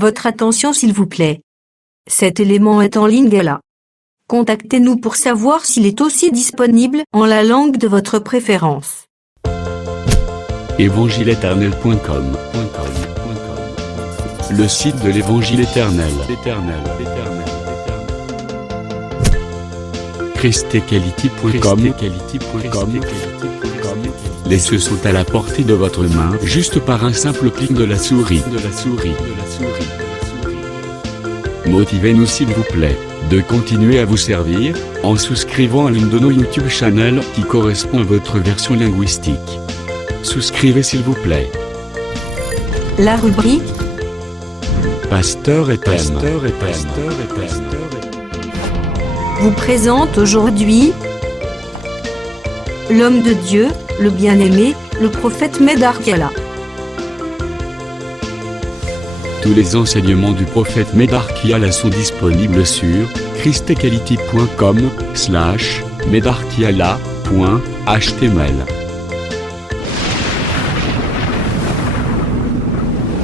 Votre attention s'il vous plaît. Cet élément est en ligne là. Contactez-nous pour savoir s'il est aussi disponible en la langue de votre préférence. Évangileéternel.com, le site de l'Évangile éternel. Christequality.com. Les cieux sont à la portée de votre main, juste par un simple clic de la souris. Motivez-nous s'il vous plaît, de continuer à vous servir, en souscrivant à l'une de nos YouTube channels qui correspond à votre version linguistique. Souscrivez s'il vous plaît. La rubrique Pasteur et thème. vous présente aujourd'hui l'homme de Dieu, le bien-aimé, le prophète Médard Kiala. Tous les enseignements du prophète Médard Kiala sont disponibles sur christequality.com/medarkiala.html.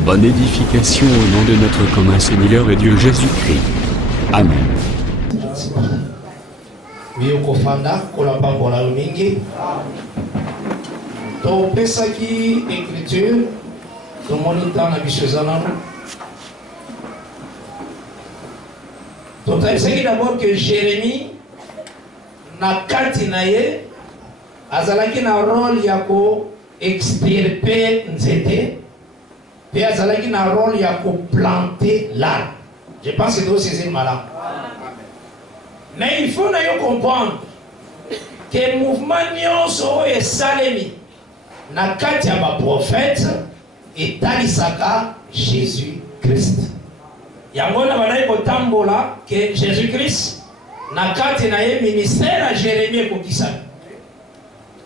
Bonne édification au nom de notre commun Seigneur et Dieu Jésus-Christ. Amen. Kofanda kolamba mbola mingi to pesaki écriture to monita na bishezana to taisaki d'abord que Jérémie na kati na ye azalaki na rôle ya ko extirper nzete pe azalaki na rôle ya ko planter l'arbre. Je pense que c'est saisir malin. Mais il faut comprendre que le mouvement nyonso est salemi na kati ya ba prophète et talisaka Jésus-Christ. Yango na banayi kotambola que Jésus-Christ na kati na ye ministère à Jérémie kokisani.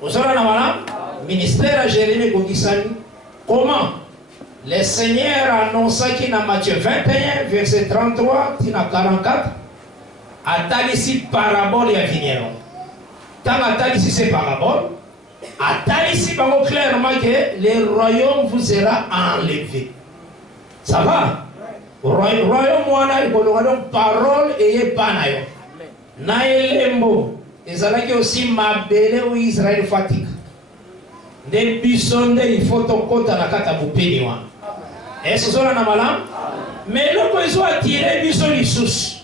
Osala na wana ministère à Jérémie kokisani. Comment? Le Seigneur annonça qu'il dans Matthieu 21 verset 33 tina 44 atalisi parabole ya vigneron. Tant atalisi ces paraboles, atalisi bango clairement que le royaume vous sera enlevé. Ça va? Royaume wana ikolonga donc parole eye panayo. Na elembo ezalaki aussi mabele ou Israël fatigue. De bisonde il faut tokota na kata bupeni wana. Est-ce que na malam? Mais le ko iso attirer biso lisusu.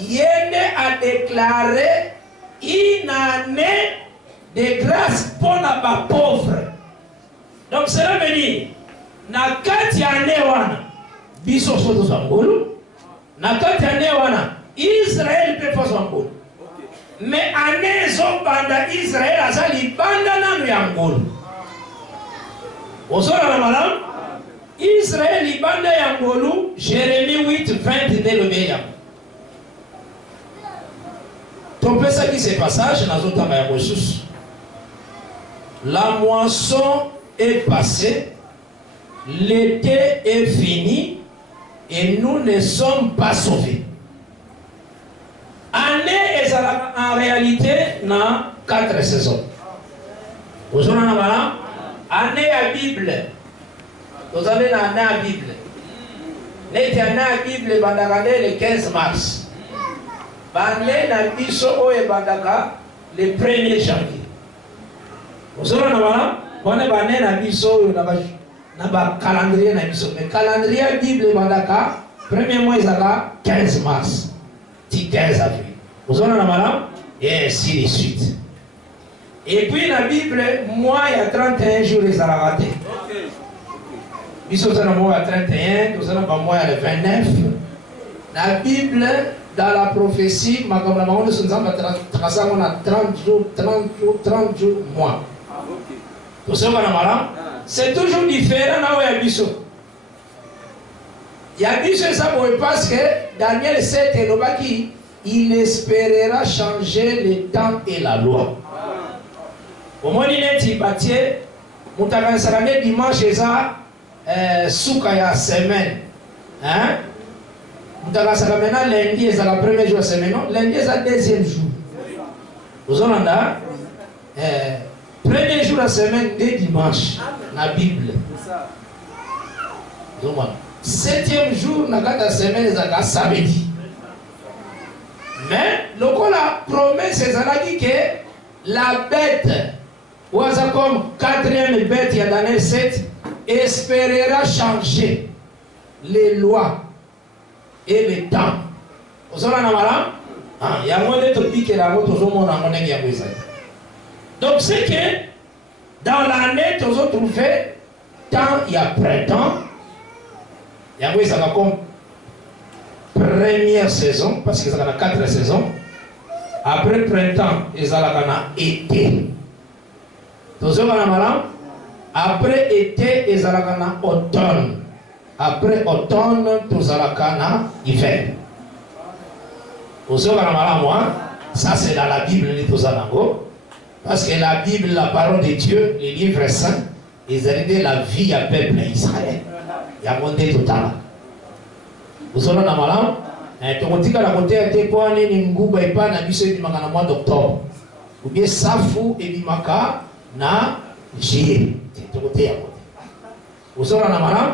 Yende a déclaré une année de grâce pour les pauvres. Donc cela veut dire, na kati année wana, biso soto zangulu, na kati année wana, Israël peut faire zangulu. Mais année zobanda Israël azali banda nanu yangulu. Osora na malam, Israël ibanda yangulu, Jérémie 8:20 dès le meilleur. Donc, ça qui se passage dans notre temps de ressources. La moisson est passée, l'été est fini et nous ne sommes pas sauvés. Année est en réalité dans 4 saisons. Vous avez année à Bible. Vous avez une année à Bible. L'été année à Bible est le 15 mars. Banle na biso oye bandaka le 1er janvier. Vous savez on est banle na biso na ba calendrier na biso. Mais calendrier Bible bandaka premier mois ezaka 15 mars, 15 avril. Vous savez et ainsi de suite. Et puis la Bible mois il y a 31 jours les raté. Biso na mois 31, nous avons pas mois le 29. La Bible dans la prophétie, on a 30 jours, mois. C'est toujours différent là où il y a Bissot. Il y a Bissot ça parce que Daniel 7 et Lobaki, il espérera changer le temps et la loi. Au moins, il est bâti, Moutagan dimanche, ça, souka ya semaine. Hein? Maintenant, lundi est la première jour de la semaine, lundi est le deuxième jour. Vous avez premier jour de la semaine, dès dimanche, la Bible. 7e jour na kata semaine ezaka samedi. Mais la promesse ezalaki que la bête ou comme 4e bête il y a Daniel 7 espérera changer les lois et les temps. Vous savez na il y a moins de topiques la moto donc c'est que dans l'année tu as trouvé temps il y a printemps il y a comme première saison parce que ça a 4 saisons. Après printemps ils ont été. Après été ils ont automne. Après automne ils ont hiver. Ça c'est dans la Bible parce que la Bible, la parole de Dieu, les livres saints, ils ont aidé la vie à peuple d'Israël. Il y a monté total. Vous avez un malam, tu as la côté à tes points, ni nguba et pas na biso du magana mois d'octobre. Ou bien safu et bimaka na juillet. Tu côté à côté. Vous avez un malam,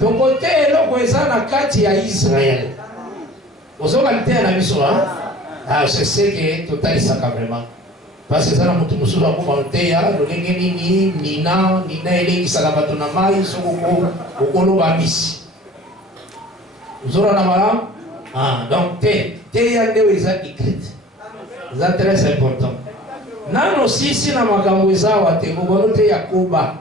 ton côté est là pour ça na kati à Israël. Vous avez un côté à la biso ah, je sais que total ça vraiment. Parce que ça na mutu musura ko banteya lolenge nini nina elengi sala bato na mai soko okolo babisi. Zora na malam donc te ya ndewe eza écrite. C'est très important. Nano sisi na makambo eza wate ko te Yakoba.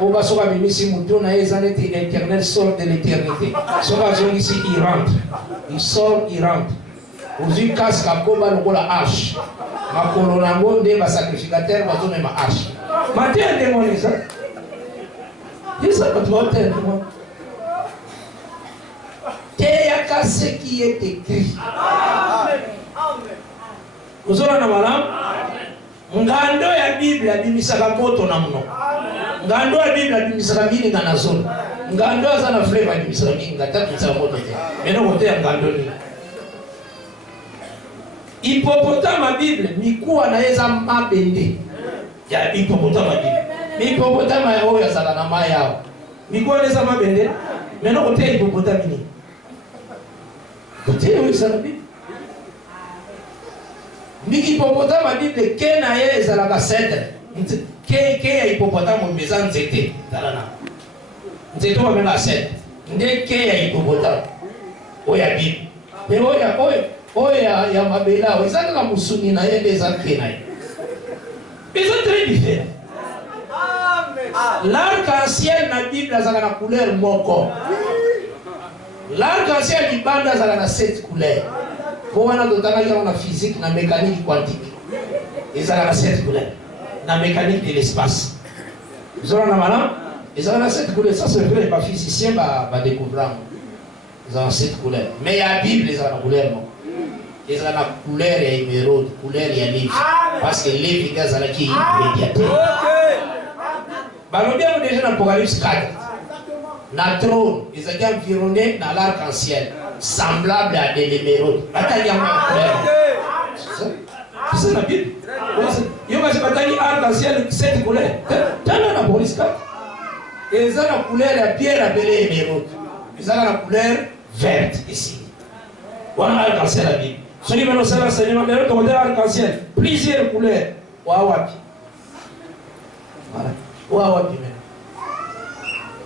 Oba soka bimisi mutu na eza neti l'éternel sort de l'éternité. Soka zongi si il rentre. Il sort, il rentre. Uzi kas kakoba lokola arche. Makolo nango nde ba sacrificateur bazome ma arche. Maté ndemoni ça. Isa pas toi te ndemoni. Teyaka ce qui est écrit. Amen. Amen. Na malam. Ngando ya Bible abimisaka moto na mno. Ngando ya Bible abimisaka mini na zone. Ngando sana flavor abimisaka mini ngatatu za moto te. Meno kote ya ngando ni. Hippopotame Bible mikuwa na eza mabende ya hippopotame Bible. Hippopotame ya oya sala na mai yao. Mikuwa na eza mabende. Meno kote ya hippopotame ni. Kote ya oya sala Bible. Miki hippopotame Bible ke na ye eza la cèdre. Ke ya hippopotame mbeza nzete talana. Nzete wa menga cèdre. Nde ke ya hippopotame. Oya Bible. Mais oya ya mabela ezaka ka musuni na yende ezake na ye. Ils sont très différents. L'arc-en-ciel na Bible azaka na couleur moko. L'arc-en-ciel libanda azaka na 7 couleurs. Pour wana dotaka ya na physique na mécanique quantique. Ezaka na 7 couleurs. Na mécanique de l'espace. Zona na malam, ezaka na 7 couleurs. Ça c'est vrai pas physicien ba découvrir. Ils ont 7 couleurs. Mais la Bible ezaka na couleur moko. Ils ont la couleur et émeraude, couleur et livre. Parce que les gars sont qui médiateur. Bien déjà dans l'Apocalypse 4. La trône, ils ont environné dans l'arc-en-ciel, semblable à de l'émeraude. C'est la Bible. Il y a un arc-en-ciel, 7 couleurs. Dans l'Apocalypse 4. Ils ont la couleur de pierre appelée émeraude. Ils ont la couleur verte ici. Voilà l'arc-en-ciel la Bible. Celui qui nous sert Seigneur, mais le arc-en-ciel, plusieurs couleurs. Wawapi. Voilà. Wawapi même.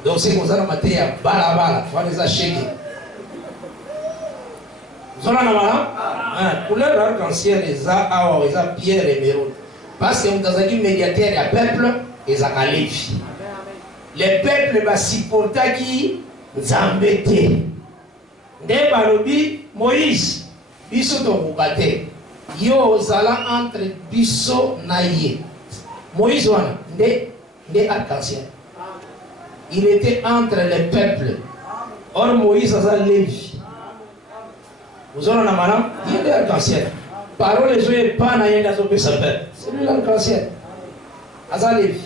Donc c'est comme ça qu'on a maté à balabala. On les a chégués. Vous avez la couleur arc-en-ciel, les a pierre et méron. Parce que nous avons dit médiateur et peuple, ils ont qualifié. Les peuples va supporter qui nous embêter. Ndé balobi Moïse. Biso to bukate yo zala entre biso na ye. Moïse wana nde arc-en-ciel. Il était entre les peuples. Or Moïse a Lévi. Vous avez la madame, il est arc-en-ciel. Parole les yeux pas na yenda so pesa peuple. C'est lui l'arc-en-ciel. Aza Lévi.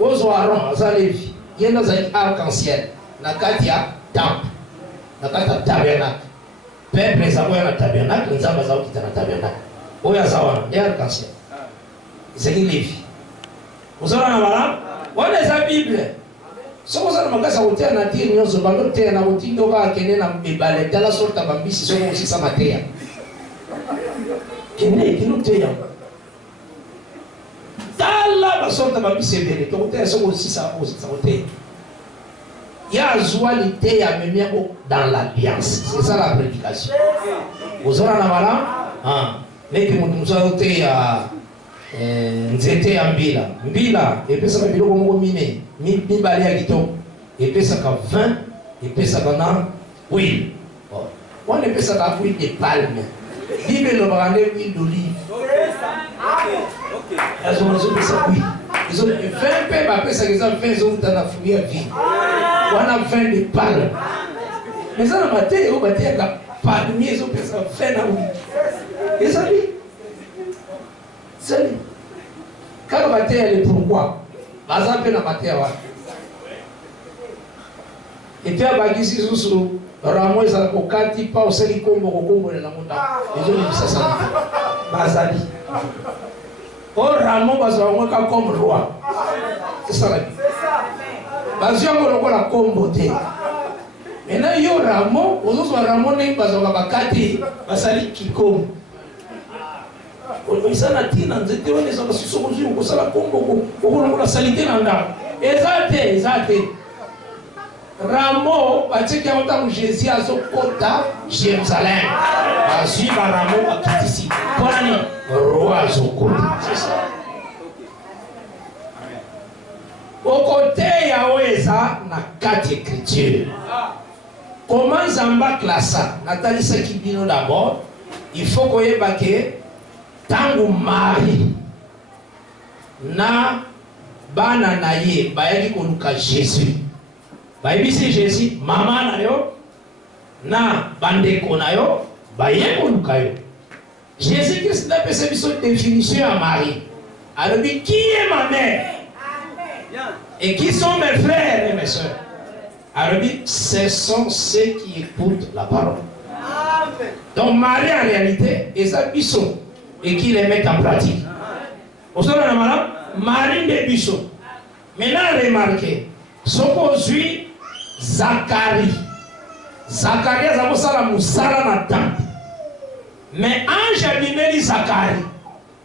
Ozo Aaron aza Lévi. Yenda za arc-en-ciel. Na katia temple. Na katia tabernacle. Peuple les avoir na tabernacle, les hommes qui étaient na tabernacle. Oya zawana, et arc-en-ciel. C'est qui Lévi. Vous avez la madame, on les a Bible. Si vous avez un magasin où on a dit nous avons été en route, nous avons été en Bibale, dans la sorte de bambis, si on aussi ça matéria. Qui nous tient. Dans la sorte de bambis, c'est bien. Donc, on a aussi ça matéria. Il y a une dualité à même dans l'alliance. C'est ça la prédication. Vous aurez la malade, mais que nous avons été à Nzete Ambila. Mbila, et puis ça va bien comme miné. Mi balé à Gito. Et puis ça va 20, et puis ça va huile. On ne peut pas huile de palme. Bible le brandé huile d'olive. Elles ont besoin de ça, oui. Ils ont 20 peu, après ça, ils ont 20 autres dans la fruit à vie. On a 20 de palme. Mais ça, la matière, on va dire que la palme, ils ont besoin de 20 ans. Et ça, lui. C'est lui. Quand la matière, elle est pourquoi? Par exemple, la matière, et puis, à Bagisi, sous Ramo, ils ont kokati, pas au Selikombo, au Kombo, de la Monda. Ils ont dit ça, ça. Bazali. Oh, Ramo, Bazali, comme roi. C'est ça la vie. Bazali, on a la Kombo. Maintenant, il y a Ramo, aux autres Ramo, ils ont bakati, Bazali, Kikom. Ils ont dit, ils ont dit, ils ont dit, ils ont dit, Ramo, parce qu'il y a autant Jésus à son kota Jérusalem. Vas-y, Ramo, à qui ici? Kwani, roi à son kota. C'est ça. Au côté, il y a Oeza, na 4 écritures. Comment Zamba classa? Nathalie Sakibino d'abord. Il faut qu'on y ait baqué. Tangu mari. Na bana naye, bayaki konuka Jésus. Baibisi Jésus, maman na yo, na bandeko na yo, bayeko lukayo. Jésus Christ n'a pas cette définition à Marie. Alors dit, qui est ma mère? Et qui sont mes frères et mes soeurs? Alors dit, ce sont ceux qui écoutent la parole. Donc Marie en réalité, est un bisson et qui les met en pratique. Vous savez, Marie des bissons. Maintenant, remarquez, ce qu'on suit, Zacharie. Zacharie a la moussala na temple. Mais ange a dit Zacharie.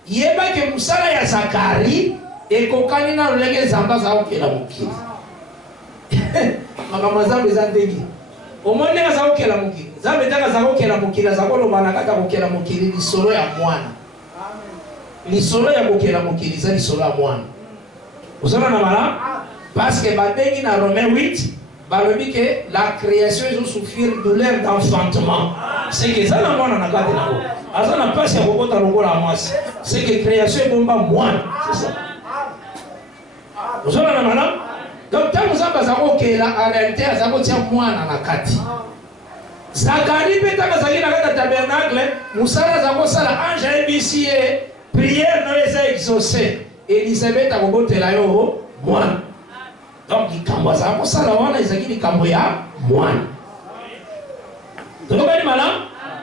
Il y a pas que moussala ya Zacharie et kokani na lege zamba za okela mukiri. Makamaza bezandegi. Omone ka za okela mukiri. Zambe taka za okela mukiri za kolo bana kata okela mukiri ni solo ya mwana. Ni solo ya okela mukiri za ni solo ya mwana. Usana na mala parce que babengi na Romains 8 balobi que la création ils ont souffert de douleur d'enfantement. C'est que ça na mwana na kati na ko. Asa na pasi ya kokota lokola mwasi. C'est que création est bomba mwana. C'est ça. Usana na mala donc tant zamba za okela en réalité za kotia mwana na kati. Zacharie petaka za kina kata tabernacle musala za kosala ange ebisi prière no esa exaucée. Elisabeth a kobotela yo mwana. Donc il kamwa za kosala wana ezaki likambo ya mwana. Tokobani mala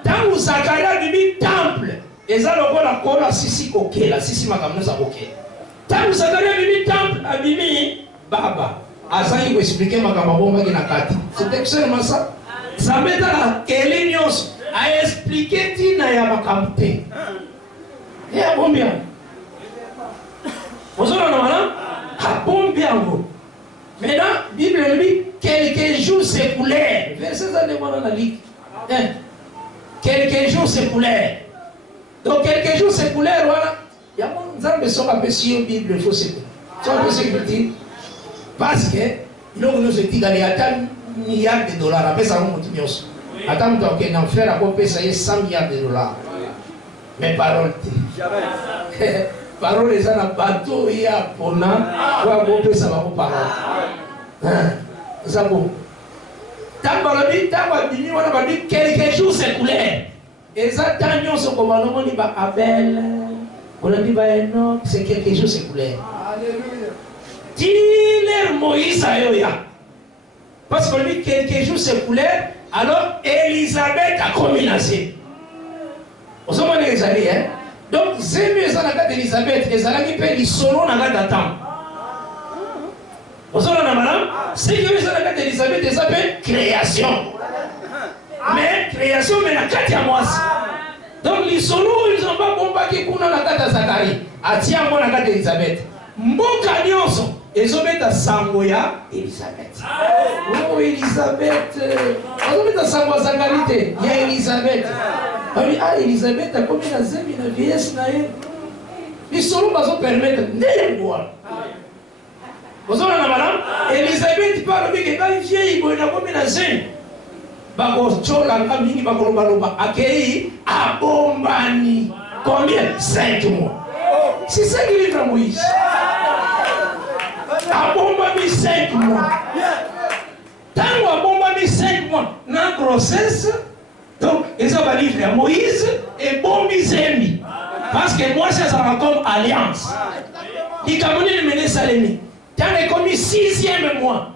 tangu Zacharie bibi temple eza lokola kola sisi kokela sisi makamno za kokela. Tangu Zacharie bibi temple abimi baba azali ko expliquer makambo bomba kina kati. C'est exactement ça. Ça met dans la kelinios a expliquer tina ya makambo te. Ya bombia. Vous avez un bon bien. Maintenant, la Bible dit quelques jours s'écoulèrent. Verset ça demande dans la ligue. Quelques jours s'écoulèrent. Donc, quelques jours s'écoulèrent, voilà. Il y a un gens qui sont appréciés en Bible, il faut se dire. Parce que, il nous dit qu'il y a un milliard de dollars. Après ça, on continue. Attends, on en fait, on peut payer 100 milliards de dollars. Mais parole. Parole les gens bateau il y a pona quoi bomber ça va parole ça bon tambalobi tambabini wana ba dit quelques jours s'écoulèrent et ça tanyo so commandement ni ba Abel on a dit ba Enoch c'est quelques jours s'écoulèrent. Alléluia. Tiller Moïse ayoya parce que lui quelques jours s'écoulèrent alors Élisabeth a communacé. Vous savez les amis hein. Donc, c'est mieux ça, la carte d'Elisabeth, et ça l'a mis les solos dans la date. Vous avez madame, c'est que vous avez la Elisabeth, ça s'appelle création. Mais création, mais la carte à moi. Donc les solos, ils n'ont pas combattu qu'on a la carte à Zacharie. A tiens, moi la carte d'Elisabeth. Mboka nyonso, ils ont mis à Sangoya Elisabeth. Oh Elisabeth, ils ont mis à Sangoya Zacharie. Il y a Elisabeth. Ah Elisabeth a commis la zemi, la vieillesse, les solos vont permettre de voir. Vous avez madame, Elisabeth parle de que vieille, il a commis la zemi. Abombani. Combien? 5 mois. C'est ça qui livre à Moïse. Abombani 5 mois. Tant abombani 5 mois, dans la grossesse, donc ils ont livré à Moïse et Bombizemi. Parce que moi, ça va comme alliance. Il y a mené Salemi. Tant que commis 6e mois.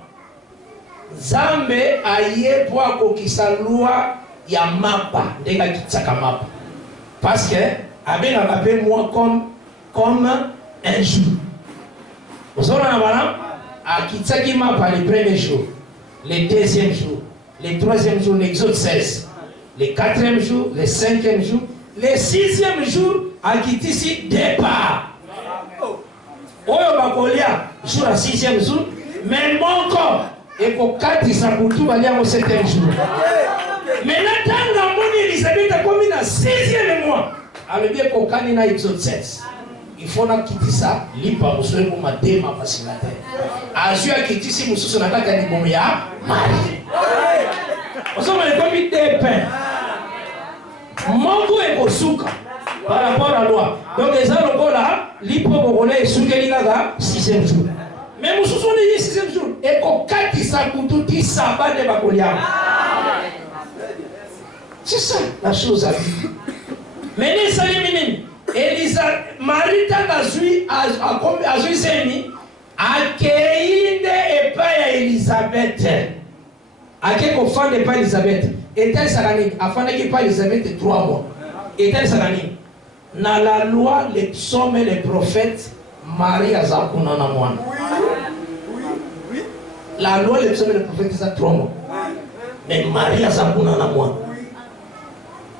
Zambe aye po akokisa loi ya mapa ndeka kitsaka mapa parce que abenga appelle moi comme un jour. Vous avez na bana akitsaki mapa le premier jour, le deuxième jour, le troisième jour, l'Exode 16, le quatrième jour, le cinquième jour, le 6e jour akitisi départ. Oyo bakolia jour à 6e jour, mais mon corps et pour 4 Isabutu va aller au 7e jour. Maintenant, tant que Elisabeth a commis dans 6e mois, elle bien qu'on gagne dans Exode 16. Il faut quitter ça, lipa musué pour ma déma parce que la terre. Azu a quitté si musué sur la carte de Bomia, Marie. On s'en va les commis des pains. Mongo et Kosuka par rapport à la loi. Donc les gens là, lipo Bogolais et Soukeligaga, 6e jour. Mais nous sommes les 6e jour. Et qu'on kati sa kututi sabat de Bakoliam. C'est ça la chose à dire. Mais les salimines, Marie Tangazui a joué Zemi, accueilli et pas à Elisabeth. À quel enfant n'est pas Elisabeth? Était Sarani, afin qu'il pas Elisabeth 3 mois. Était Sarani. Dans la loi, les psaumes et les prophètes, Marie a Zakuna Namouane. La loi, les psaumes et les prophètes, c'est 3 mois. Mais Marie a Zakuna Namouane.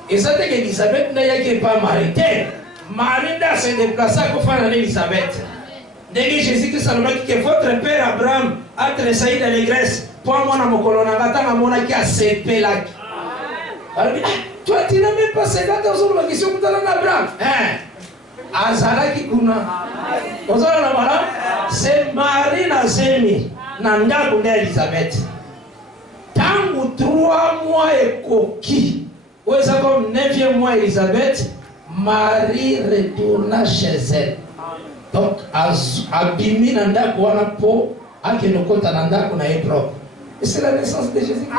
Et ça, c'est qu'Elisabeth n'a pas marié. Marie a se déplacé à faire Elisabeth. Dès que Jésus-Christ a dit que votre père Abraham a tressailli de l'allégresse, pour moi, mon colonne, qui a sepé là. Toi, tu n'as même pas 50 ans sur la question que tu as Abraham. Azara qui kuna. C'est Marie Nazemi, Nanda Bunda Elisabeth. Tangu 3 mois et coquille. Où est-ce comme 9e mois Elisabeth, Marie retourna chez elle. Donc, Abimi Nanda Kouana Po, Akenokota Nanda Kuna est propre. Et c'est la naissance de Jésus-Christ.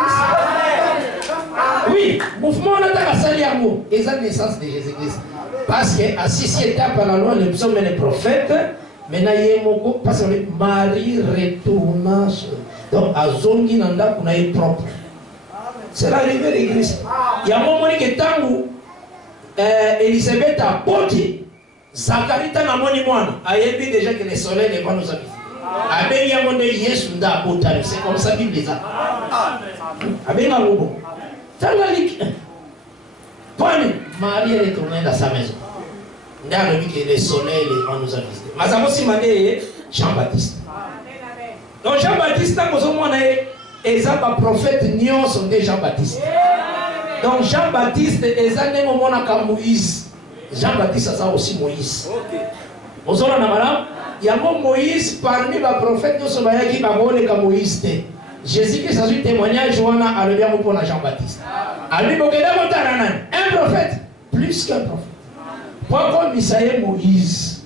Oui, mouvement n'a pas sali amour. Et c'est la naissance de Jésus-Christ. Parce qu'à 6 étapes à la loi, les psaumes et les prophètes, maintenant il y a moko parce que Marie retourna. Donc, à Zongi Nanda Kuna est propre. C'est l'arrivée de Christ. Il y a un moment que tant où Elisabeth a porté, Zacharie n'a pas dit qu'il déjà que le soleil n'est pas nous habiter. Avec Yamonde Yesu nda potami, c'est comme ça Bible les a. Avec un robot. Tangalik. Pone, Marie est retournée dans sa maison. Nda a dit que le soleil n'est pas nous habiter. Mais ça aussi m'a dit Jean-Baptiste. Donc Jean-Baptiste, tant que son monde est un prophète, nous sommes des Jean-Baptiste. Donc Jean-Baptiste est un moment à Moïse. Jean-Baptiste a aussi Moïse. Vous avez madame? Il y a Moïse parmi les prophètes, nous sommes qui va Moïse. Jésus-Christ a eu témoignage à le bien pour Jean-Baptiste. Un prophète, plus qu'un prophète. Pourquoi Misaël Moïse?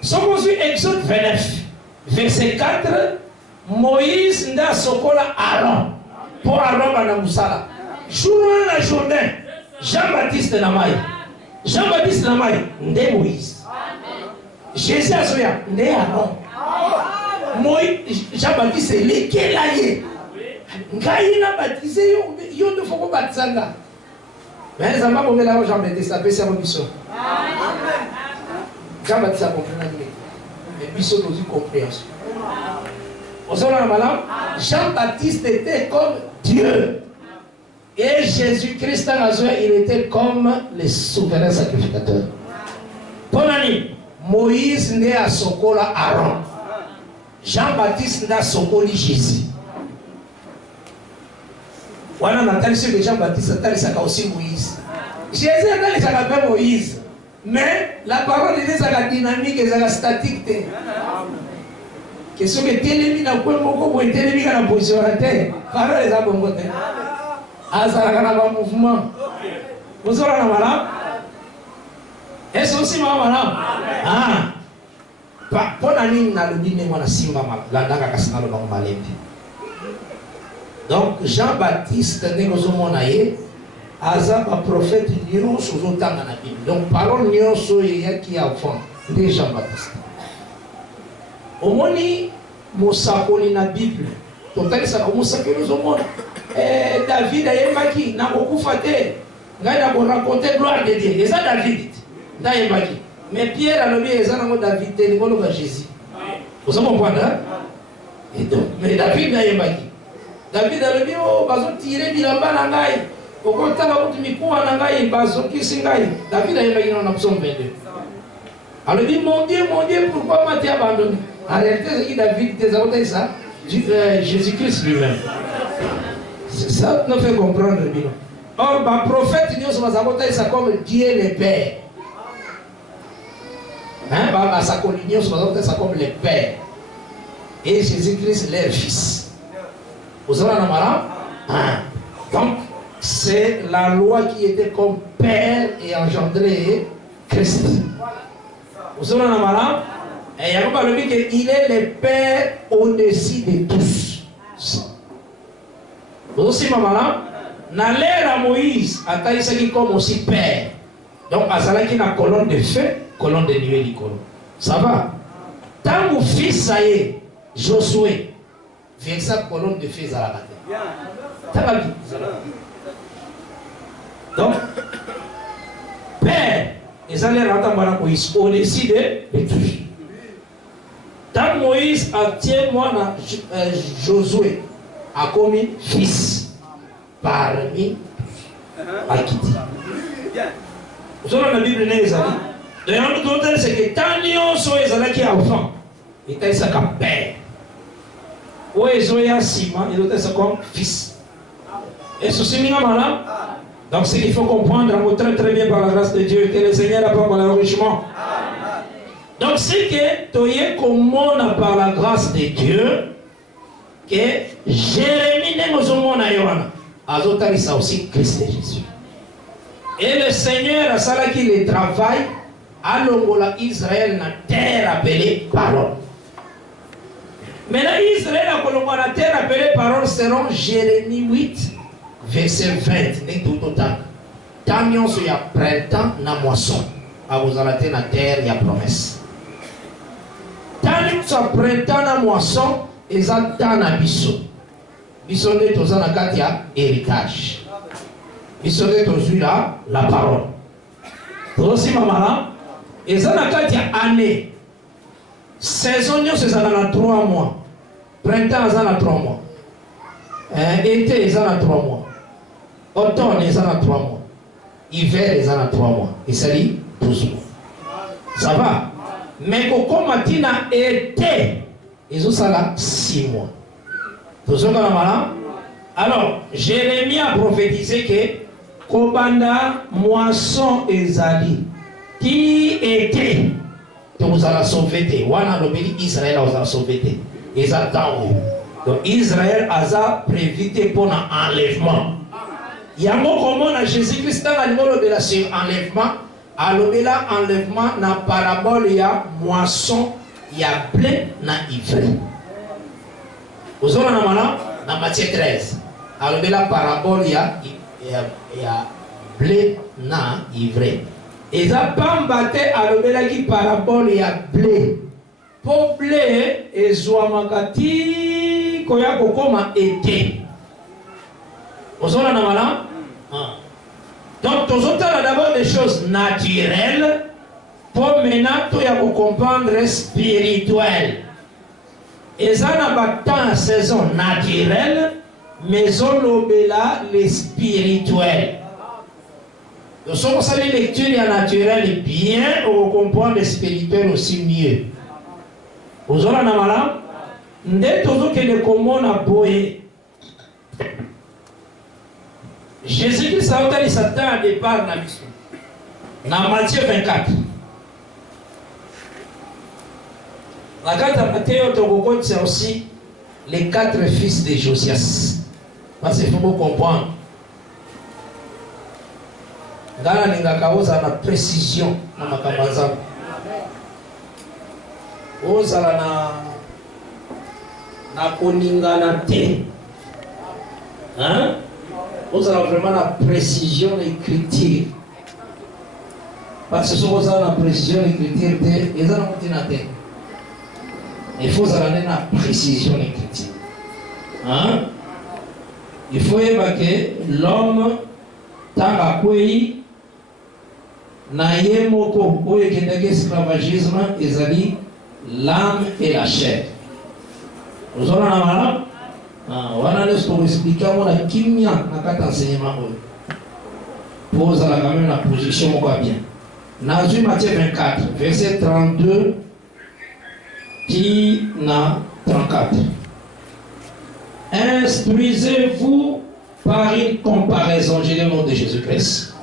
Si vous suivez Exode 29, verset 4, Moïse n'a sokola Aaron. Pour Aaron à Moussala. Jour dans le Jourdain, Jean-Baptiste Namaï. Jean-Baptiste Namaï, ndé Moïse. Jésus a dit, ndé Aaron. Jean-Baptiste, c'est lequel aïe. Ngaï n'a baptisé, yon ne faut pas baptiser. Mais les amants vont là Jean-Baptiste, ça peut ser un bisson. Jean-Baptiste a compris. Mais bisson nous y compréhension. Jean-Baptiste était comme Dieu. Et Jésus-Christ, il était comme le souverain sacrificateur. Ponani, Moïse né à Sokola Aaron. Jean-Baptiste né à Sokoli Jésus. Voilà, on a dit que Jean-Baptiste a aussi Moïse. Jésus a même Moïse. Mais la parole est dynamique et statique. Question que télémi n'a pas beaucoup de télémi dans la position à terre. Parole est à bon côté. Azara mouvement. Vous aurez la malade. Est-ce aussi ma malade? Ah. Pour la ligne, on a le dîner, on a simba la daga kasna le banc malade. Donc Jean-Baptiste Négozomonaye, Azab a prophète Nyon sous autant dans la Bible. Donc parole Nyon soye qui a fond de Jean-Baptiste. Au moni Moussakoli na Bible. Total ça Moussakoli au monde. David a yemaki na beaucoup faté. Ngai na raconter gloire de Dieu. Et ça David. Na yemaki. Mais Pierre a nommé ezana David te ngolo ba Jésus. Vous comprenez hein? Et donc mais David na yemaki. David a dit, oh, bazo tirer bilamba na ngai. Okota ba mutu mikuwa na ngai bazo kisi ngai. David a yemaki dans Psaume 22. Alors dit, mon Dieu, pourquoi m'as-tu abandonné? En réalité, c'est qui David des ça? Jésus-Christ lui-même. Ça nous fait comprendre bien. Or, le prophète, nous sommes ça comme Dieu le Père. Hein? Ça comme le Père. Et Jésus-Christ, leur Fils. Vous avez un malin? Donc, c'est la loi qui était comme Père et engendré Christ. Vous avez un malin? Et il y a pas le dit qu'il est le Père au-dessus de tous. Vous aussi, maman, dans l'ère à Moïse, à Taïsaki comme aussi Père. Donc, à Zalaki, na colonne de feu, colonne de nuée, ça va? Tant mon fils, ça y est, Josué, vient sa colonne de feu, ça va. Donc, Père, ils allaient rentrer à Moïse, au-dessus de tous. Tant Moïse a tient moi Josué a commis fils parmi Akiti. Vous avez la Bible les amis. D'ailleurs nous devons dire c'est que tant nous sommes les qui enfants, et tant ça comme père. Ou Josué a Simon, ils doivent être comme fils. Et ceci n'est pas malin. Donc c'est qu'il faut comprendre très très bien par la grâce de Dieu que le Seigneur apporte l'enrichissement. Donc c'est que tu es comment par la grâce de Dieu que Jérémie n'est pas ça aussi Christ et Jésus. Et le Seigneur a ça qui le travail à l'ongola Israël na terre appelée parole. Maintenant Israël a colombo la terre appelée parole selon Jérémie 8 verset 20 n'est tout autant. Tant nous y a printemps na moisson à vous arrêter la terre il y a promesse. Tant que printemps na moisson, ils attendent à Bisso. Bisso est tous en Akatia, héritage. Bisso est tous là, la parole. Aussi, maman, ils ont Akatia année. Saison, c'est ça dans 3 mois. Printemps, ils ont 3 mois. Été, ils ont 3 mois. Automne, ils ont 3 mois. Hiver, ils ont 3 mois. Et ça dit 12 mois. Ça va? Mais quand Matina été, ils ont ça là 6 mois. Alors, Jérémie a prophétisé que Kobanda moisson ezali qui était que vous allez sauver. Wana l'obéli Israël vous allez sauver. Ils attendent. Donc Israël a prévité pour un enlèvement. Il y a un mot commun à Jésus-Christ dans le niveau de la enlèvement. Alors là, enlèvement, dans la parabole, il y a moisson, il y a blé, na ivraie. Vous avez dans Matthieu 13. Alors là, parabole, il y a blé, na ivraie. Et ça, pas battu, alors là, qui parabole, il y a blé. Pour blé, et Zouamakati, Koya Kokoma été. Vous avez donc, nous avons d'abord des choses naturelles pour maintenant tout comprendre spirituel. Et ça n'a pas tant saison naturelle, mais on l'obéla les spirituels. Donc, si on a une lecture naturelle bien, on comprend les spirituels aussi mieux. Vous avez un malade? Dès que le commun a boyé, Jésus-Christ a été Satan à départ de la mission. Dans Matthieu 24. La carte à Matthieu, c'est aussi les 4 fils de Josias. Parce qu'il faut comprendre. Dans la Ningakaoza, la précision dans ma Kamaza. Oza na koninga na te. Hein? Oza vraiment la précision de l'écriture. Parce que si vous avez la précision de l'écriture, ils ont la te. Il faut avoir la précision de l'écriture. Hein? Il faut évacuer l'homme tant à quoi na yemoko où est que l'esclavagisme est l'âme et la chair. Vous avez la malade? On a laissé pour expliquer la kimia dans quatre enseignements. Pose quand même la position bien. Dans Matthieu 24, verset 32, qui n'a 34. Instruisez-vous par une comparaison, j'ai le nom de Jésus-Christ.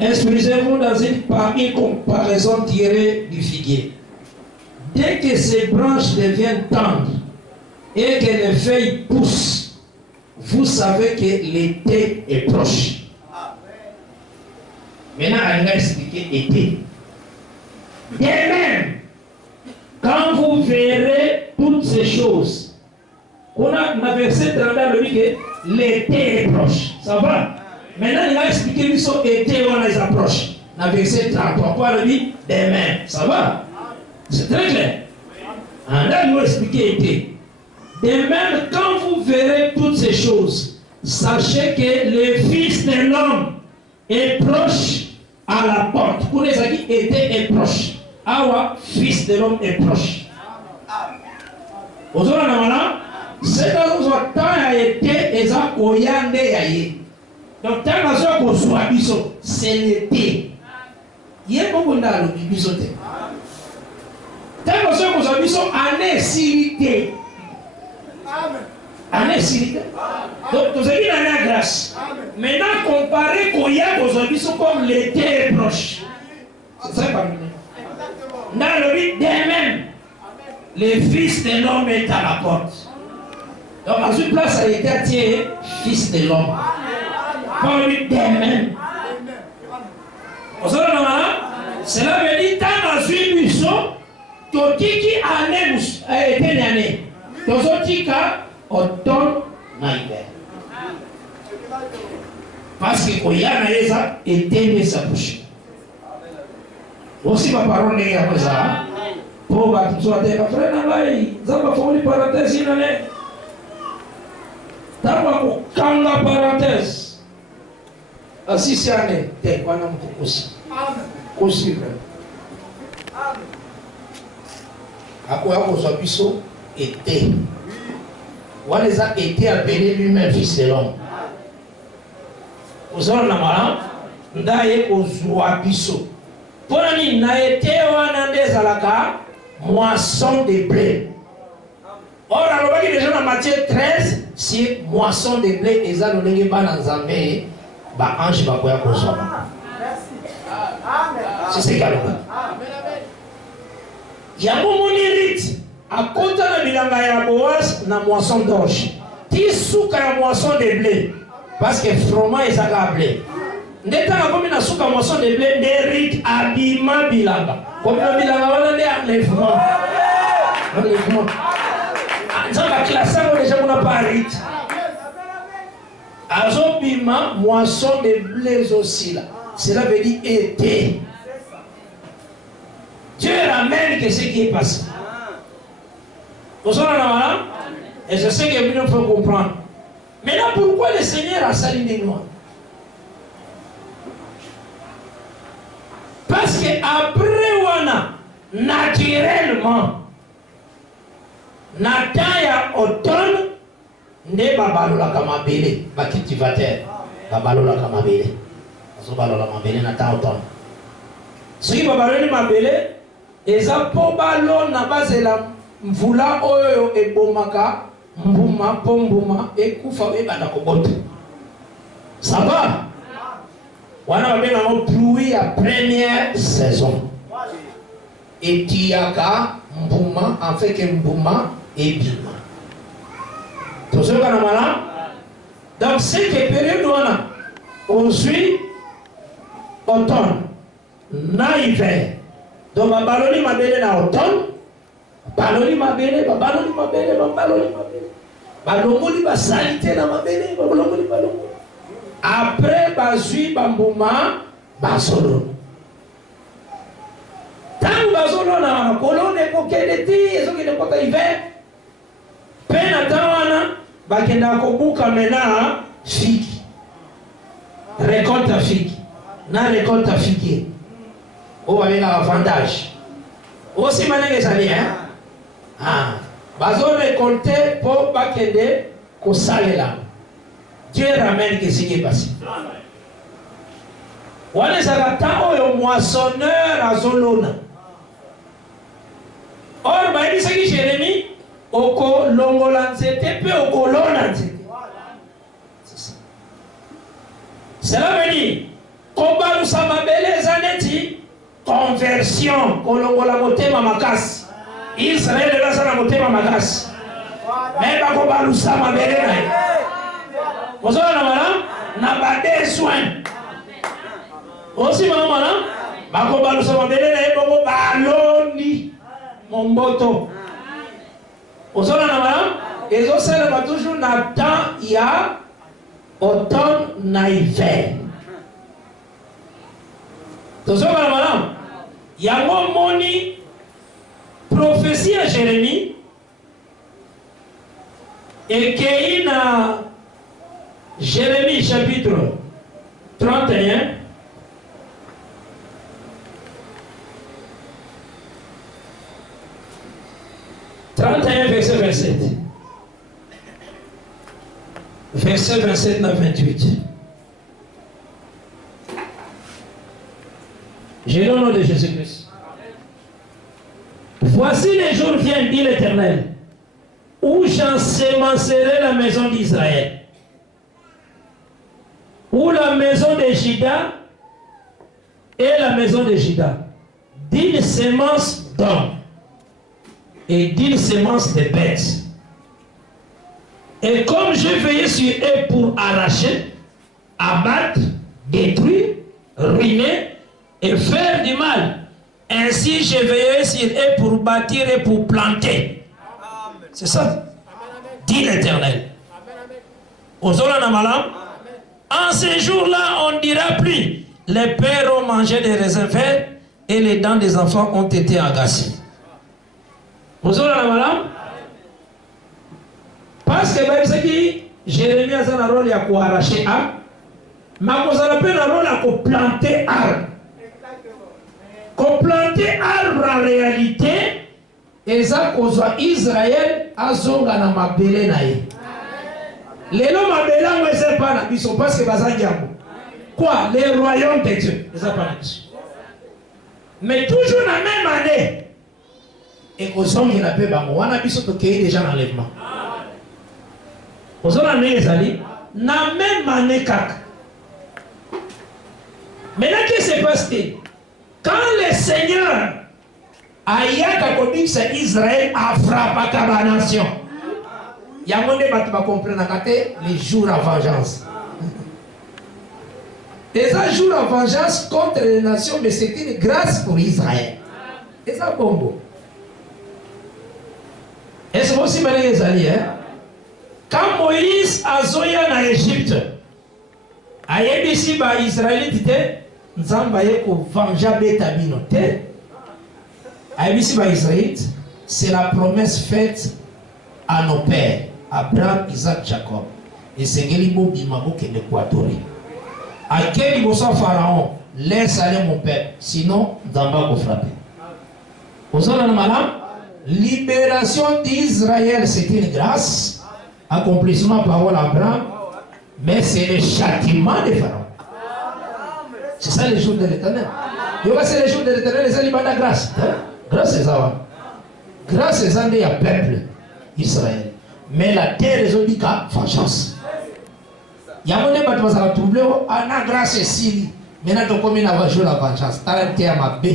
Instruisez-vous par une comparaison tirée du figuier. Dès que ces branches deviennent tendres et que les feuilles poussent, vous savez que l'été est proche. Maintenant, on va expliquer été. De même, quand vous verrez toutes ces choses, on a verset 32 le dit que l'été est proche. Ça va? Maintenant, il va expliquer l'été où on les approche. Dans le verset 33, quoi le dit? De même. Ça va? C'est très clair. Là, il va expliquer été. De même, quand vous verrez toutes ces choses, sachez que le Fils de l'homme est proche à la porte. Pour les amis, été est proche. Awa, Fils de l'homme est proche. Vous avez là, c'est que vous avez été et ça koyande yaye. Donc, tant que vous avez c'est l'été. Il y a beaucoup de gens qui ont été. Tant que vous avez année silité. Année silité. Donc, vous avez une année à grâce. Maintenant, comparez Koya aux habits comme l'été est proche. C'est ça pas mieux. Dans le but des mêmes, le Fils de l'homme est à la porte. Donc, à une place, il a été attiré Fils de l'homme. Dans le but des mêmes. Cela veut dire que dans une mission, Totiki année a été l'année. Tozotika automne na hiver. Parce que Koyana Eza était né sa bouche. Aussi ma parole n'est pas ça. Pour battre soit des frères n'avaient. Zamba faut une parenthèse inane. Tamba ko kanga parenthèse. Asi siane te kwa na mkokosi. Kosi. Amen. Ako ako so biso était. Waleza a été appelé lui-même Fils de l'homme. Vous savez, ndaye kozwa biso. Pour nani na été wana ndezalaka moisson de blé. Or alobaki déjà dans Matthieu 13, c'est moisson de blé eza lolenge bana nzambe ba ange bakoya kozwa. C'est ce qu'il a. Yabo monirite à côté de bilanga ya Boaz na moisson d'orge. Ti souka ya moisson de blé parce que froment est à blé. N'étant comme na souka moisson de blé mérite abima bilanga. Comme le bilanga wala de enlèvement. Enlèvement. Ça va classer les gens n'a pas rite. Azobima moisson de blé aussi là. Cela veut dire été. Dieu ramène que ce qui est passé. Et je sais que vous ne pouvez comprendre. Maintenant, pourquoi le Seigneur a sali des noirs? Parce que après, naturellement, na temps ya automne nde babalolaka mabele bacultivateur babalolaka mabele bazobalola mabele na temps automne soki babaloli mabele eza mpo balona bazela mvula oyo ebomaka mbuma mpo mbuma ekufa ebanda kobota ça va wana babengango pluie ya première saison etiaka mbuma afeke mbuma ebima tozoyoka na malamu donc seke période wana ozwi automne na hiver donc babaloli mabele na automne baloli mabele babaloli mabele babaloli mabele balongoli basali te na mabele balongoli balongoli après bazwi bambuma bazolona ntango bazolona kolona ekokende ti ezokende kota hiver mpe na ntan wana bakendaka kobuka mena fiki récolte ya fiki na récolte ya fiki oyo babengaka avantage osima ndenge ezali bazorecolte mpo bakende kosalela Dieu ramène que ce qui est passé. Wana ezalaka ntan oyo moissonneur azolona or bayebisaki Jérémie okolongola nzete mpe okolona nzete. Cela veut dire kobalusa mabele eza neti conversion kolongola motema makasi. Israel eza na motema makasi me bakobalusa mabele na ye ozala na malamu na bade soin osi malamu bakobalusa mabele na ye bongo baloni momboto ozala na malamu ezosalema toujours na temps ya automne na hiver tozoka na malamu yango moni prophétie ya Jérémie ekei na Jérémie chapitre 31 verset 27 verset 27 à 28 j'ai le nom de Jésus-Christ. Voici les jours viennent, dit l'Éternel, où j'ensemencerai la maison d'Israël, où la maison de Juda et la maison de Juda, d'une semence d'homme et d'une semence de bêtes. Et comme je veillais sur eux pour arracher, abattre, détruire, ruiner et faire du mal, ainsi je veillais sur eux pour bâtir et pour planter. C'est ça, dit l'Éternel. En ces jours-là, on ne dira plus, les pères ont mangé des raisins verts et les dents des enfants ont été agacées. Parce que même ce qui Jérémie a un rôle à arracher arbre, mais vous avez un rôle à planter arbre. Planter arbre en réalité, et ça cause Israël a zonga na mabele na ye. Les noms mabele ne sont pas na biso parce que bazangiamo. Quoi, les royaumes de Dieu, ils sont pas na biso. Mais toujours la même année. Et aux hommes qui n'appellent pas moi, on a biso to kei déjà l'enlèvement. Aux hommes année ezali na même année kaka. Maintenant qu'est-ce qui s'est passé? Quand le Seigneur a dit Israël a frappé la nation, il y a un monde qui va comprendre les jours à vengeance. Et ça, jour à vengeance contre les nations, mais c'est une grâce pour Israël. Et ça, Congo. Et c'est aussi maintenant les alliés. Quand Moïse a zoya en Égypte, a yébisi ba Israélite, Nzamba yeko vanja beta binote. Aïbisi ba Israël, c'est la promesse faite à nos pères, Abraham, Isaac, Jacob. Et c'est Gelibo Bimabo qui est l'équatorien. À quel niveau ça Pharaon, laisse aller mon père, sinon Nzamba va frapper. Aux autres, madame, libération d'Israël, c'est une grâce, accomplissement parole Abraham, mais c'est le châtiment des pharaons. C'est ça les jours de l'Éternel. C'est les jours de l'Éternel, les alibans de grâce. Grâce c'est ça. Grâce c'est ça, il y a peuple Israël. Mais la terre, ils ont dit qu'à vengeance. Il y a un moment où ça va troubler, la grâce est si. Maintenant, tu communes à jouer la vengeance. Tu as un terme à B.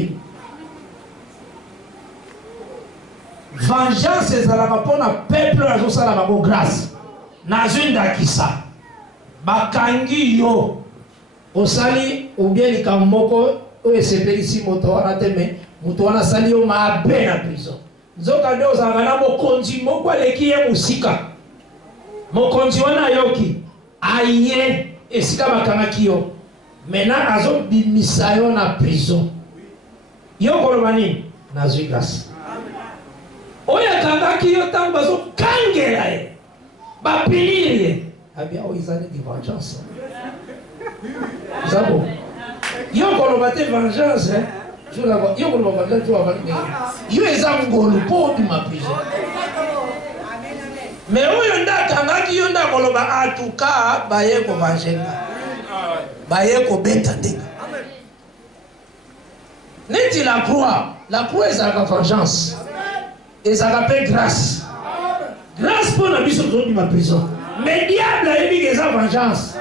Vengeance, c'est ça, pour le peuple, c'est ça, la grâce. Nazun d'Akissa. Bakangi yo. Osali, ou bien les Kamoko, ou SPL ici, Motoana Teme, Motoana Sali, ou ma ben à prison. Zokade ozangana mokonzi moko leki ye musika. Mokonzi wana yoki. Aye esika bakangaki yo. Maintenant azo bimisa yo na prison. Yo kolobani nazwi grâce. Oya kangaki yo tango bazo kangela ye. Bapiniri ye. Abia o izane di vengeance. Zabo. Yo kolobate vengeance hein. Yo kolobate vengeance. Yo ezam ngolu po di ma prison. Mais oyo ndakangaki yo ndakoloba atuka baye ko vangenga. Baye ko beta ndenga. Neti la croix est la vengeance. Et ça rappelle grâce. Grâce pour la mission de ma prison. Mais diable a émis que ça vengeance.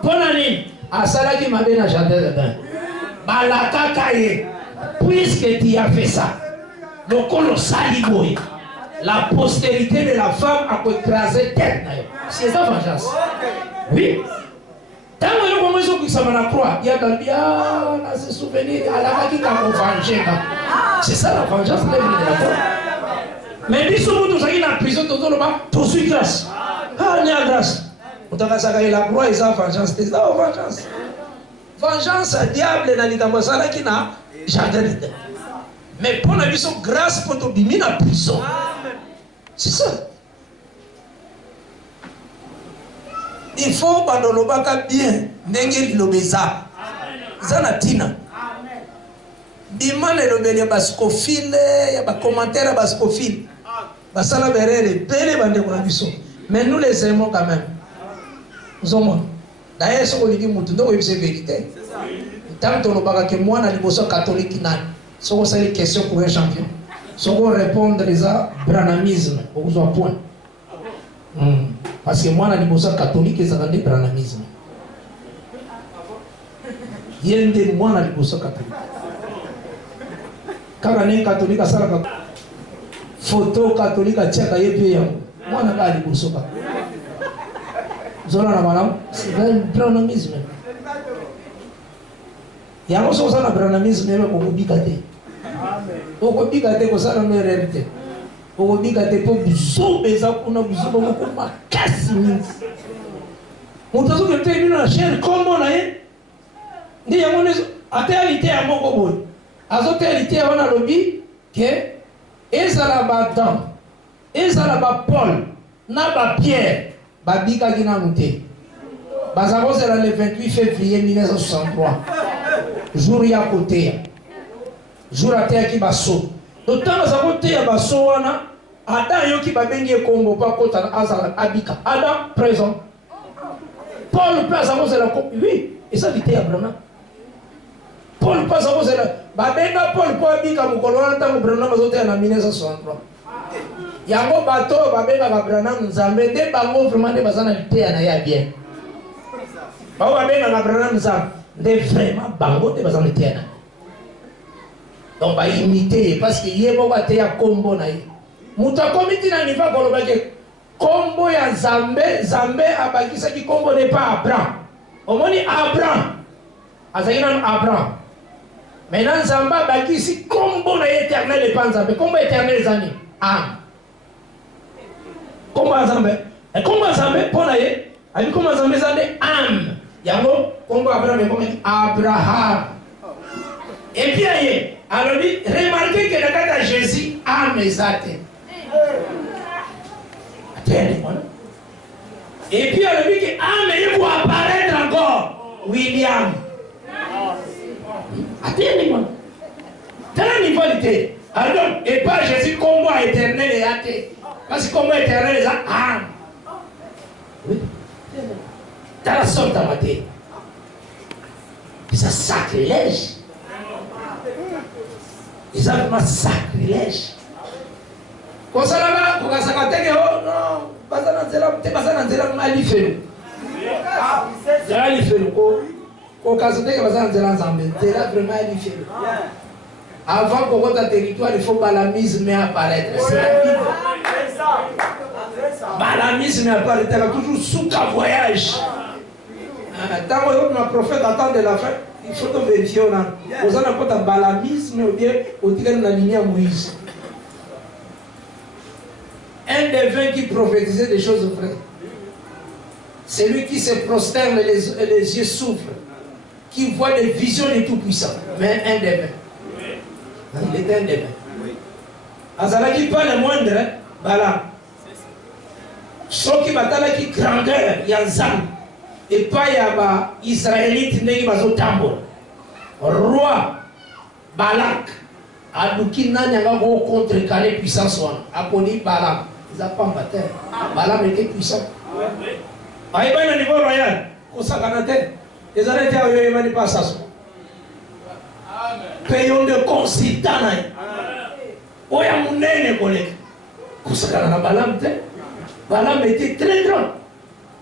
Pour l'année, à cela qui m'a bien acheté dedans. Balaka kaye. Puisque tu as fait ça, le colossal iboye. La postérité de la femme a écrasé tête. C'est ça vengeance. Oui. Tant que nous commençons à la croix, il y a des souvenirs à la qui t'a vengé. C'est ça la vengeance de la croix. Mais si vous tous avez la prison, tout suis grâce. Ah, il y a grâce. Vous avez la croix et ça vengeance. C'est ça vengeance. Vengeance, diable dans les camossala qui n'a jamais. Mais pour la mission grâce pour te biminer la prison. C'est ça. Il faut que nous fassions bien. N'engel l'obéza. Zanatina. Bimane l'obélia bascofile, il y a des commentaires bascofile. Basala berere, belle bande pour la mission. Mais nous les aimons quand même. Nous sommes. D'ailleurs, ce qu'on dit, c'est vérité. Tant que nous parlons que moi, dans les catholiques, si vous avez des questions pour un champion, si vous répondez à branamisme, vous avez un point. Parce que moi, dans les catholiques, ils ont dit branamisme. Il y a des mois dans les catholiques. Quand on est catholique, ça la photo catholique à Tchèque, il y a moi, on a les catholiques. C'est un branamisme. Il y a un chose à branamisme, mais on oublie gâté. On oublie gâté pour ça, on est réalité. On oublie gâté pour vous aider, on a besoin de vous casser. On t'a dit que tu es venu à la chair, comme on a dit, il y a une réalité à mon goût. À cette réalité, on a lobby que Ezalabatan, Ezalaba Paul, Naba Pierre, Babika Ginamouté. Bazaro c'est le 28 février 1963. Jour ya côté. Jour à terre qui basso. D'autant que ça côté ya basso wana, Adam yo qui ba bengi kombo pa kota azala abika. Adam présent. Paul place à cause de la copie. Oui, et ça l'était Abraham. Paul place à cause de la babenga Paul po abika mukolo wana tango Abraham bazote en 1963. Yango bato babenga Abraham Nzambe de bango vraiment de bazana l'était na ya bien. Bawo babenga Abraham Nzambe de vraiment bango de bazana l'était na. Donc ba imiter parce que yebo ba te ya kombo na ye. Muta komiti na niva koloba ke kombo ya Nzambe, Nzambe abakisa ki kombo n'est pas Abraham. Omoni Abraham. Azakina Abraham. Maintenant Nzambe abakisi kombo na éternel et pas Nzambe. Kombo éternel zani. Am. Kombo Nzambe. Et kombo Nzambe pona ye, abi kombo Nzambe zani am. Yango kombo Abraham et kombo Abraham. Et puis aye, alors dit remarquez que le cas de Jésus am ezate. Et puis elle dit que il faut apparaître encore William. Attendez-moi. Quelle rivalité? Alors, et pas Jésus comme moi éternel et athée. Parce que comme moi éternel et âme. Oui. Dans la sorte à mater. C'est un sacrilège. Ils ont vraiment sacrilège. Quand ça là-bas, quand ça va dire, oh non, pas ça dans zéro, mal il fait. Zéro il fait. Quand ça dit que ça dans zéro ensemble, zéro vraiment il fait. Avant qu'on vote un territoire, il faut balamisme apparaître. Balamisme apparaître, toujours sous ta voyage. Tant que le prophète attend de la fin, il faut vérifier. Vous avez un balamisme ou bien au tigre de la lignée à Moïse. Un des 20 qui prophétisait des choses vraies. C'est lui qui se prosterne et les yeux s'ouvrent, qui voit des visions du Tout-Puissant. Mais un des 20. Il était un des 20. Azala qui pas le moindre, voilà. Ceux qui battent qui grandeur, il y a Zam. Et pas il y a Israélite qui va tambour. Roi Balak. Aduki nani anga go contrecarrer puissance wana. Aponi Balam. Ils n'ont pas battu. Balam était puissant. Aïe ben au niveau royal. Kosakanate. Les arrêtés à eux ils pas ça. Payons de consultants. Oya munene collègue. Kosakana Balam te. Balam était très grand.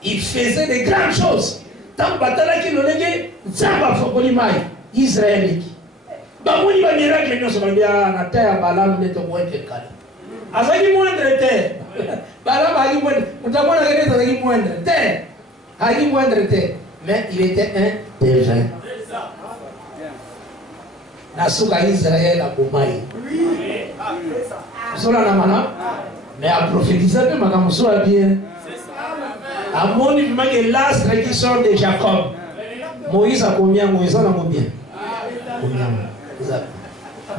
Il faisait de grandes choses. Tant batala qui l'olege, Zamba Fokolimai, Israélite. Bamuni ba miracle nous sommes bien na terre Balam ne to moindre kali. Azaki moindre terre. Balam agi moindre. Mutamona kete azaki moindre terre. Agi moindre terre. Mais il était un des 20. Nasuka Israël a Bomaï. Sola na mana. Mais à prophétiser peu makamuso a bien. À mon niveau, que l'astre qui sort de Jacob. Moïse a combien? Moïse a combien?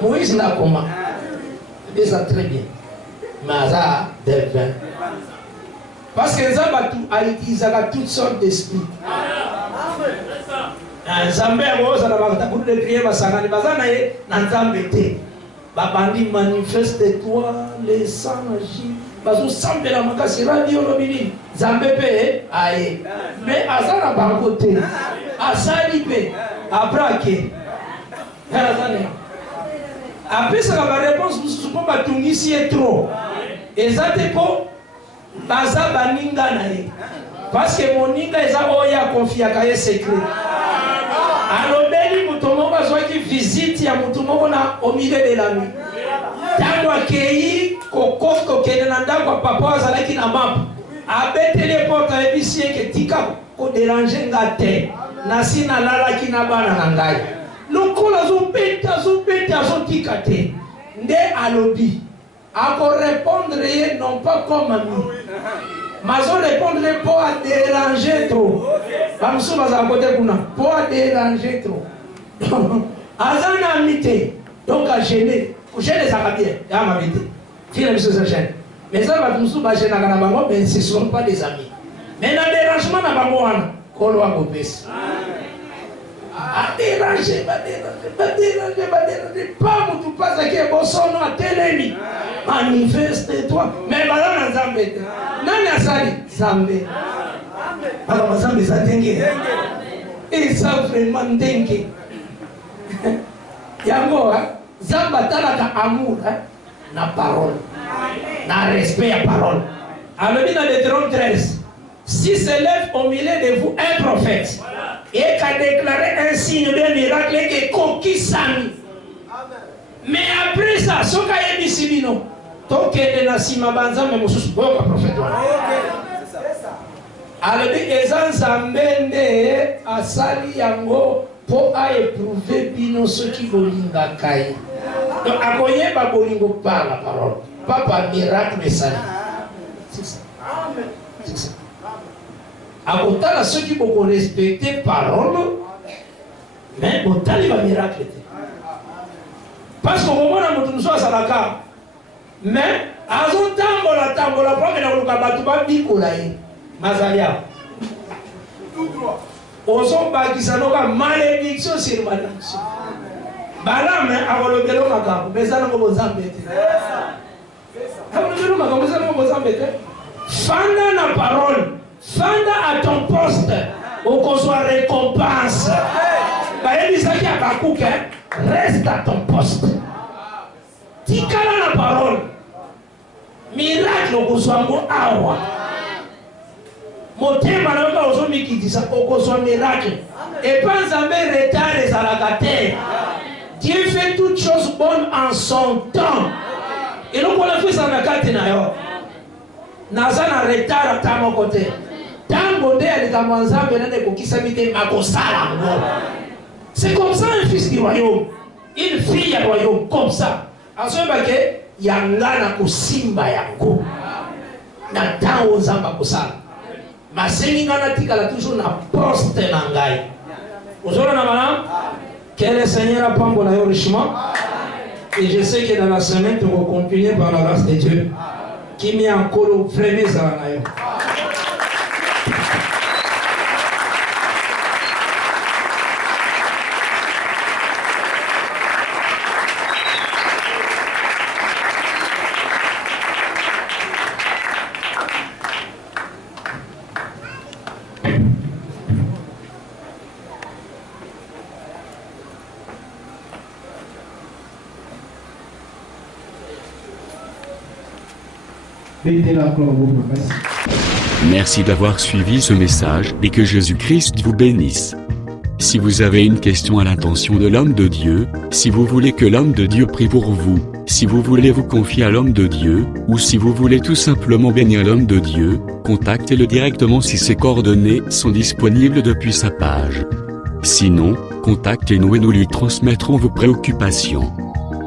Moïse n'a comment? Et ça très bien. Mais ça des 20. Parce que les hommes ils ont toutes sortes d'esprits. Zambé a beau ça n'a pas de prier parce que les gens n'entendent pas. Babandi manifeste-toi les sangs agis. Parce que sans la makasi radio lobini Zambé pe aye. Mais azana bangote. Asali pe abrake. Après ça la réponse nous supposons pas tungisi est trop. Ezate ko baza baninga nae. Parce que moninga eza oya confia kaye secret. Alobeli mutomo bazwa ki visite ya mutomo na au milieu de la nuit. Tango akei kokoko kene na ndako papa azalaki na map. Abetele porte ebisi ke tika ko déranger ngate. Nasi na lala ki na bana na ngai. Lokola zopeta zotika te. Nde alobi. Ako répondre non pas comme nous. Mazo répondre pour déranger trop. Bamsou baza côté kuna pour déranger trop. Azana amité. Donc à gêner. Gêner ça va bien. Ya ma vite. Fille monsieur ça gêne. Mais ça va Bamsou ba gêner na bango mais ce sont pas des amis. Mais na dérangement na bango wana kolo a kopesa. A déranger, pas tout pas à qui est bon son à télémi. Manifeste-toi. Mais voilà dans Zambé. Nani asali Zambé. Alors Zambé ça dengue. Et ça vraiment dengue. Yango Zamba talaka amour na parole. Na respect à parole. Alors dans Deutéronome 13. Si s'élève au milieu de vous un prophète et qu'a déclaré un signe de miracle et conquis Sami. Mais après ça, ce qu'a dit Simino, tant que de la Sima Banza, mais Moussous, bon, prophète. Alors, les Anzambende a sali yango pour éprouver bino ceux qui bolinga kai. Donc, à koye ba bolingo par la parole, pas par miracle sali. C'est ça. C'est ça. À autant ceux qui vont respecter parole, mais autant il va miracle. Parce qu'au moment où nous sommes à la carte, mais à son tambola, pour que nous ne pas bicolaï, Mazalia. Tout droit. Aux hommes qui sont malédiction sur malédiction. Balame akolobelo makambo bezala ngo bozambe te. Akolobelo makambo bezala ngo bozambe te. Fanda na parole, fanda à ton poste, au qu'on soit récompense. Baebisaki Abakouk, reste à ton poste. Tikala la parole. Miracle au qu'on soit awa. Motema na yoka ozo mikitisa au qu'on soit miracle. Et pas jamais retard les alagatés. Dieu fait toutes choses bonnes en son temps. Et donc on a fait ça dans la carte na yo. Naza na retard à ta mon côté. Tango de alikamanza benane kokisabite makosala ngo. C'est comme ça un fils du royaume. Une fille du royaume comme ça. En ce moment yangana kusimba yango. Na tango zamba kosala. Masengi ngana tikala toujours na poste na ngai. Aujourd'hui na madame, que le Seigneur a pambo na yo richement. Et je sais que dans la semaine tu vas continuer par la grâce de Dieu. Qui met en colo vraiment ça na yo. Merci d'avoir suivi ce message et que Jésus-Christ vous bénisse. Si vous avez une question à l'intention de l'homme de Dieu, si vous voulez que l'homme de Dieu prie pour vous, si vous voulez vous confier à l'homme de Dieu, ou si vous voulez tout simplement bénir l'homme de Dieu, contactez-le directement si ses coordonnées sont disponibles depuis sa page. Sinon, contactez-nous et nous lui transmettrons vos préoccupations.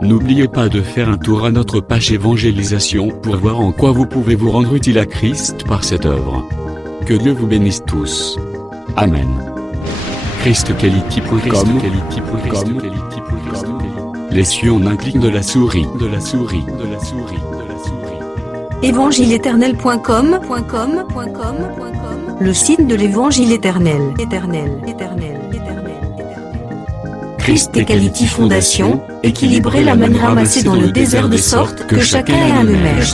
N'oubliez pas de faire un tour à notre page évangélisation pour voir en quoi vous pouvez vous rendre utile à Christ par cette œuvre. Que Dieu vous bénisse tous. Amen. ChristQuality.com. Les cieux en un clic de la souris. Évangile-éternel.com, le site de l'évangile éternel. Christ et Quality Fondation, équilibrer la manne ramassée dans le désert de sorte que chacun ait un numère.